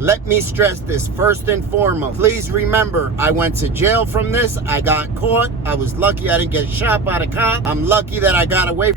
Let me stress this first and foremost. Please remember, I went to jail from this. I got caught. I was lucky I didn't get shot by the cop. I'm lucky that I got away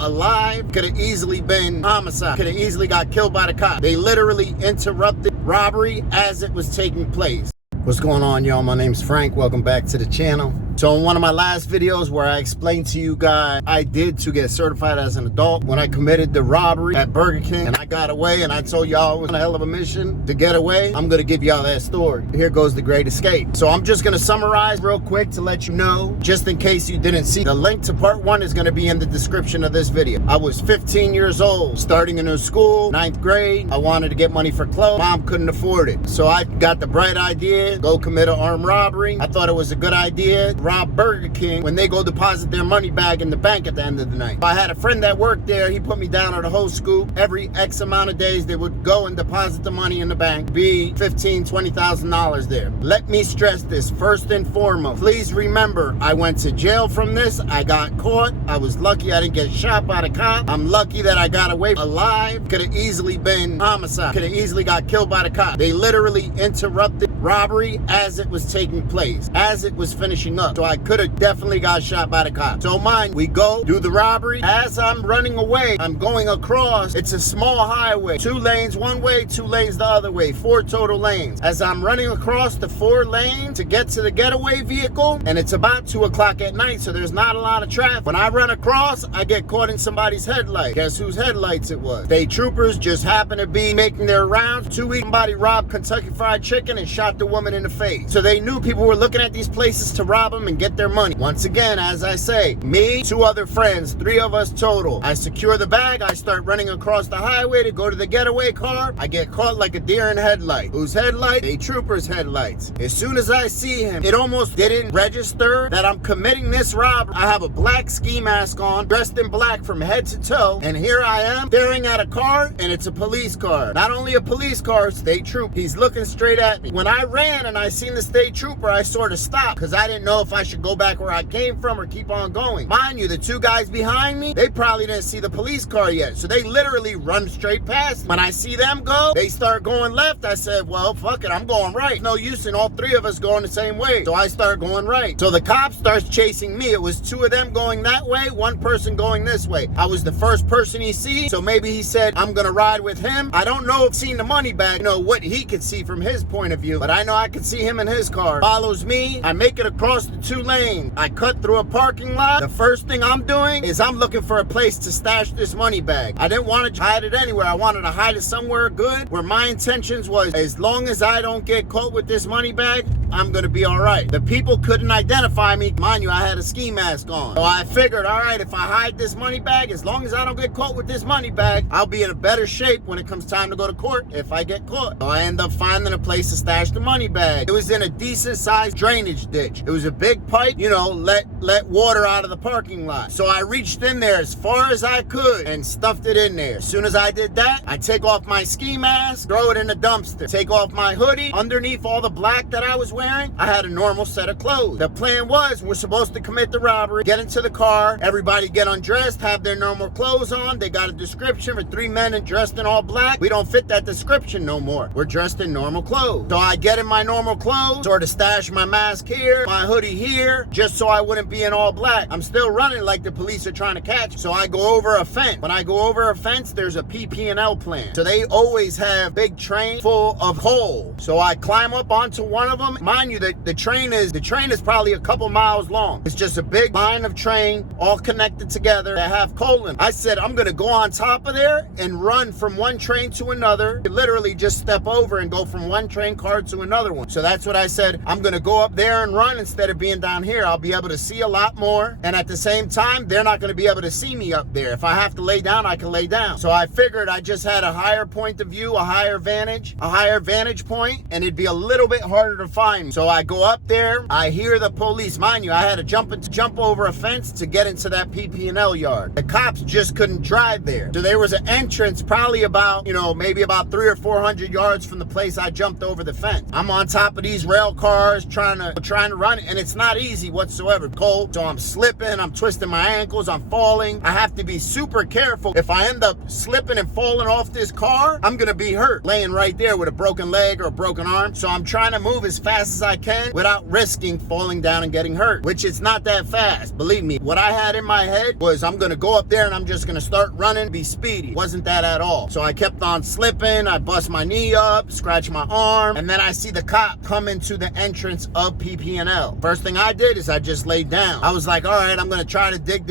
alive. Could have easily been homicide. Could have easily got killed by the cop. They literally interrupted robbery as it was taking place. What's going on, y'all? My name's Frank. Welcome back to the channel. So in one of my last videos where I explained to you guys I did to get certified as an adult when I committed the robbery at Burger King and I got away, and I told y'all it was a hell of a mission to get away, I'm gonna give y'all that story. Here goes the Great Escape. So I'm just gonna summarize real quick to let you know, just in case you didn't see. The link to part 1 is gonna be in the description of this video. I was 15 years old, starting a new school, 9th grade. I wanted to get money for clothes. Mom couldn't afford it. So I got the bright idea, go commit an armed robbery. I thought it was a good idea. Rob Burger King when they go deposit their money bag in the bank at the end of the night. I had a friend that worked there. He put me down on the whole scoop. Every X amount of days they would go and deposit the money in the bank. Be $15,000, $20,000 there. Let me stress this first and foremost. Please remember, I went to jail from this. I got caught. I was lucky I didn't get shot by the cop. I'm lucky that I got away alive. Could have easily been homicide. Could have easily got killed by the cop. They literally interrupted robbery as it was taking place, as it was finishing up. So I could have definitely got shot by the cop. So mind, we go do the robbery. As I'm running away, I'm going across. It's a small highway, 2 lanes one way, 2 lanes the other way, 4 total lanes. As I'm running across the 4 lanes to get to the getaway vehicle, and it's about 2 o'clock at night, so there's not a lot of traffic. When I run across, I get caught in somebody's headlight. Guess whose headlights it was? State troopers just happened to be making their rounds. 2 weeks, somebody robbed Kentucky Fried Chicken and shot the woman in the face. So they knew people were looking at these places to rob them and get their money. Once again, as I say, me, 2 other friends, 3 of us total. I secure the bag. I start running across the highway to go to the getaway car. I get caught like a deer in headlight. Whose headlight? A trooper's headlights. As soon as I see him, it almost didn't register that I'm committing this robbery. I have a black ski mask on, dressed in black from head to toe, and here I am staring at a car, and it's a police car. Not only a police car, state trooper. He's looking straight at me. When I ran and I seen the state trooper, I sort of stopped because I didn't know if I should go back where I came from or keep on going. Mind you, the 2 guys behind me, they probably didn't see the police car yet, so they literally run straight past me. When I see them go, they start going left. I said, well, fuck it, I'm going right. No use in all 3 of us going the same way. So I start going right. So the cop starts chasing me. It was 2 of them going that way, 1 person going this way. I was the first person he sees, so maybe he said, I'm gonna ride with him. I don't know if seeing the money bag, you know, what he could see from his point of view, but I know I could see him in his car. Follows me. I make it across the 2 lanes. I cut through a parking lot. The first thing I'm doing is I'm looking for a place to stash this money bag. I didn't want to hide it anywhere. I wanted to hide it somewhere good where my intentions was, as long as I don't get caught with this money bag, I'm gonna be all right. The people couldn't identify me. Mind you, I had a ski mask on. So I figured, all right, if I hide this money bag, as long as I don't get caught with this money bag, I'll be in a better shape when it comes time to go to court if I get caught. So I end up finding a place to stash the money bag. It was in a decent sized drainage ditch. It was a big pipe, you know, let water out of the parking lot. So I reached in there as far as I could and stuffed it in there. As soon as I did that, I take off my ski mask, throw it in the dumpster, take off my hoodie. Underneath all the black that I was wearing, I had a normal set of clothes. The plan was, we're supposed to commit the robbery, get into the car, everybody get undressed, have their normal clothes on. They got a description for 3 men and dressed in all black. We don't fit that description no more. We're dressed in normal clothes. So I get in my normal clothes, sort of stash my mask here, my hoodie here, just so I wouldn't be in all black. I'm still running like the police are trying to catch me. So I go over a fence. When I go over a fence, there's a PP&L plant. So they always have big train full of coal. So I climb up onto one of them. Mind you, the train is probably a couple miles long. It's just a big line of train all connected together that have coal in. I said, I'm gonna go on top of there and run from one train to another. Literally just step over and go from one train car to another one. So that's what I said. I'm gonna go up there and run instead of being down here. I'll be able to see a lot more. And at the same time, they're not gonna be able to see me up there. If I have to lay down, I can lay down. So I figured I just had a higher point of view, a higher vantage point, and it'd be a little bit harder to find find me. So I go up there, I hear the police. Mind you, I had to jump over a fence to get into that PP&L yard. The cops just couldn't drive there. So there was an entrance probably about, maybe about 300 or 400 yards from the place I jumped over the fence. I'm on top of these rail cars trying to run, and it's not easy whatsoever. Cold, so I'm slipping, I'm twisting my ankles, I'm falling. I have to be super careful. If I end up slipping and falling off this car, I'm gonna be hurt, laying right there with a broken leg or a broken arm. So I'm trying to move as fast as I can without risking falling down and getting hurt, which is not that fast. Believe me, what I had in my head was I'm gonna go up there and I'm just gonna start running, be speedy. Wasn't that at all. So I kept on slipping, I bust my knee up, scratch my arm, and then I see the cop come into the entrance of PP&L. First thing I did is I just laid down. I was like, all right, I'm gonna try to dig,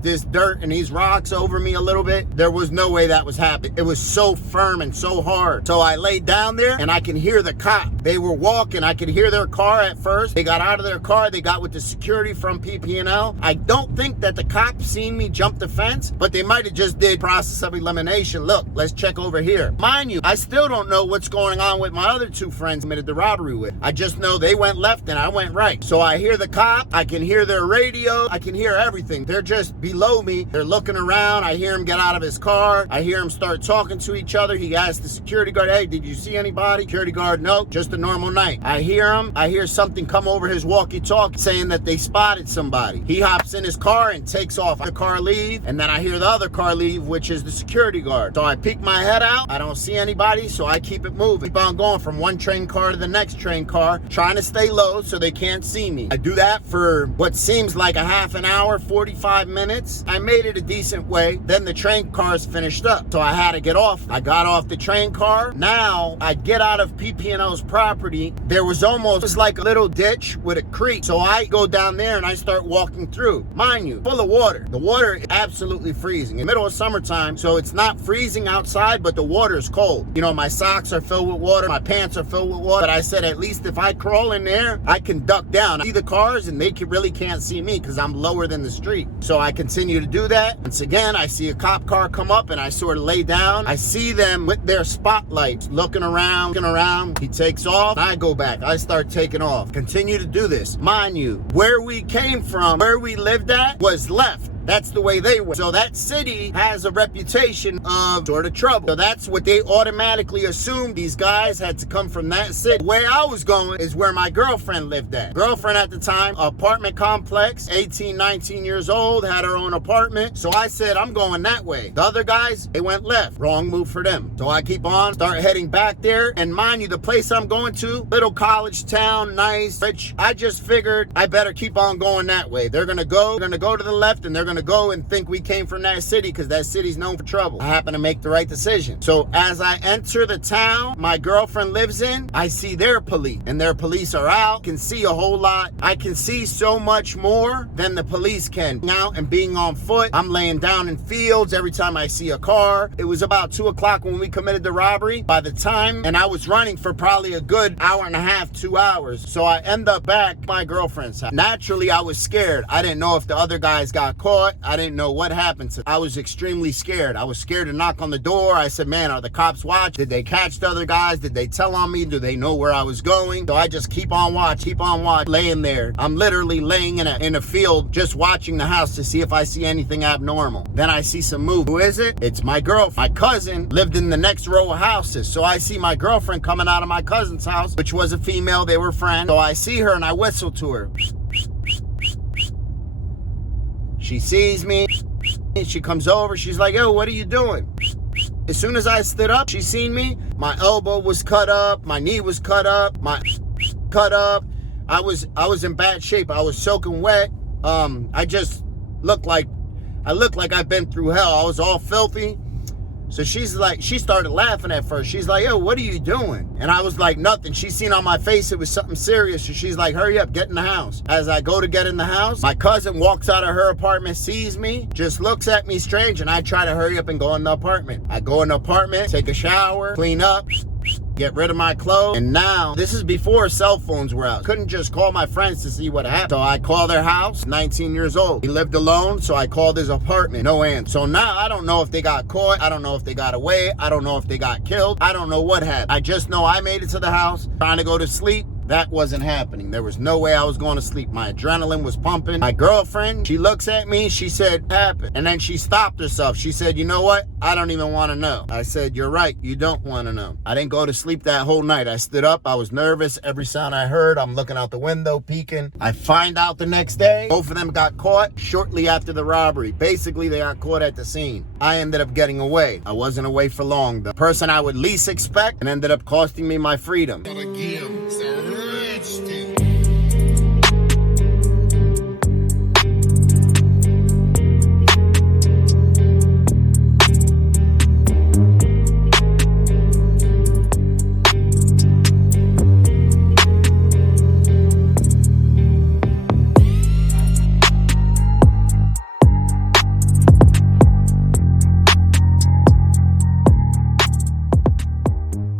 this dirt and these rocks over me a little bit. There was no way that was happening. It was so firm and so hard. So I laid down there and I can hear the cop. They were walking. I could hear their car at first. They got out of their car. They got with the security from PP&L. I don't think that the cops seen me jump the fence, but they might have just did process of elimination. Look, let's check over here. Mind you, I still don't know what's going on with my other two friends committed the robbery with. I just know they went left and I went right. So I hear the cop. I can hear their radio. I can hear everything. They're just below me. They're looking around. I hear him get out of his car. I hear him start talking to each other. He asks the security guard, hey, did you see anybody? Security guard, nope, just a normal night. I hear him. I hear something come over his walkie-talkie saying that they spotted somebody. He hops in his car and takes off. The car leave, and then I hear the other car leave, which is the security guard. So I peek my head out. I don't see anybody, so I keep it moving. Keep on going from one train car to the next train car, trying to stay low so they can't see me. I do that for what seems like a half an hour, 45 minutes. I made it a decent way. Then the train cars finished up, so I had to get off. I got off the train car. Now I get out of PP&L's property. There was almost like a little ditch with a creek. So I go down there and I start walking through. Mind you, full of water. The water is absolutely freezing. In the middle of summertime, so it's not freezing outside, but the water is cold. My socks are filled with water. My pants are filled with water. But I said, at least if I crawl in there, I can duck down. I see the cars and they really can't see me because I'm lower than the street. So I continue to do that. Once again, I see a cop car come up and I sort of lay down. I see them with their spotlights looking around. He takes off. I go back. I start taking off. Continue to do this. Mind you, where we came from, where we lived at was left. That's the way they were. So that city has a reputation of sort of trouble. So that's what they automatically assumed. These guys had to come from that city. Where I was going is where my girlfriend lived at. Girlfriend at the time, apartment complex, 18, 19 years old, had her own apartment. So I said, I'm going that way. The other guys, they went left. Wrong move for them. So I keep on, start heading back there. And mind you, the place I'm going to, little college town, nice, rich. I just figured I better keep on going that way. They're gonna go to the left and they're gonna go and think we came from that city because that city's known for trouble. I happen to make the right decision. So as I enter the town my girlfriend lives in, I see their police, and their police are out. I can see a whole lot. I can see so much more than the police can. Now, and being on foot, I'm laying down in fields every time I see a car. It was about 2 o'clock when we committed the robbery. By the time, and I was running for probably a good hour and a half, 2 hours. So I end up back at my girlfriend's house. Naturally, I was scared. I didn't know if the other guys got caught. I didn't know what happened to them. I was extremely scared. I was scared to knock on the door. I said, man, are the cops watching? Did they catch the other guys? Did they tell on me? Do they know where I was going? So I just keep on watch, laying there. I'm literally laying in a field just watching the house to see if I see anything abnormal. Then I see some movement. Who is it? It's my girlfriend. My cousin lived in the next row of houses. So I see my girlfriend coming out of my cousin's house, which was a female. They were friends. So I see her and I whistle to her. She sees me. She comes over. She's like, yo, what are you doing? As soon as I stood up, she seen me. My elbow was cut up. My knee was cut up. My cut up. I was in bad shape. I was soaking wet. I just looked like I've been through hell. I was all filthy. So she started laughing at first. She's like, yo, what are you doing? And I was like, nothing. She seen on my face it was something serious. So she's like, hurry up, get in the house. As I go to get in the house, my cousin walks out of her apartment, sees me, just looks at me strange, and I try to hurry up and go in the apartment. I go in the apartment, take a shower, clean up, get rid of my clothes. And now, this is before cell phones were out. Couldn't just call my friends to see what happened. So I call their house, 19 years old. He lived alone, so I called his apartment. No answer. So now I don't know if they got caught. I don't know if they got away. I don't know if they got killed. I don't know what happened. I just know I made it to the house, trying to go to sleep. That wasn't happening. There was no way I was going to sleep. My adrenaline was pumping. My girlfriend, she looks at me, she said, happened. And then she stopped herself. She said, you know what? I don't even want to know. I said, you're right. You don't want to know. I didn't go to sleep that whole night. I stood up. I was nervous. Every sound I heard, I'm looking out the window, peeking. I find out the next day, both of them got caught shortly after the robbery. Basically, they got caught at the scene. I ended up getting away. I wasn't away for long. The person I would least expect and ended up costing me my freedom.